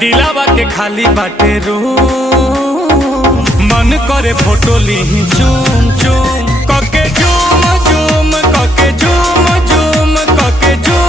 दिलावा के खाली बाटे रूम, मन करे फोटो ली चूम चूम कके झूम झूम कके झूम झूम कके झूम।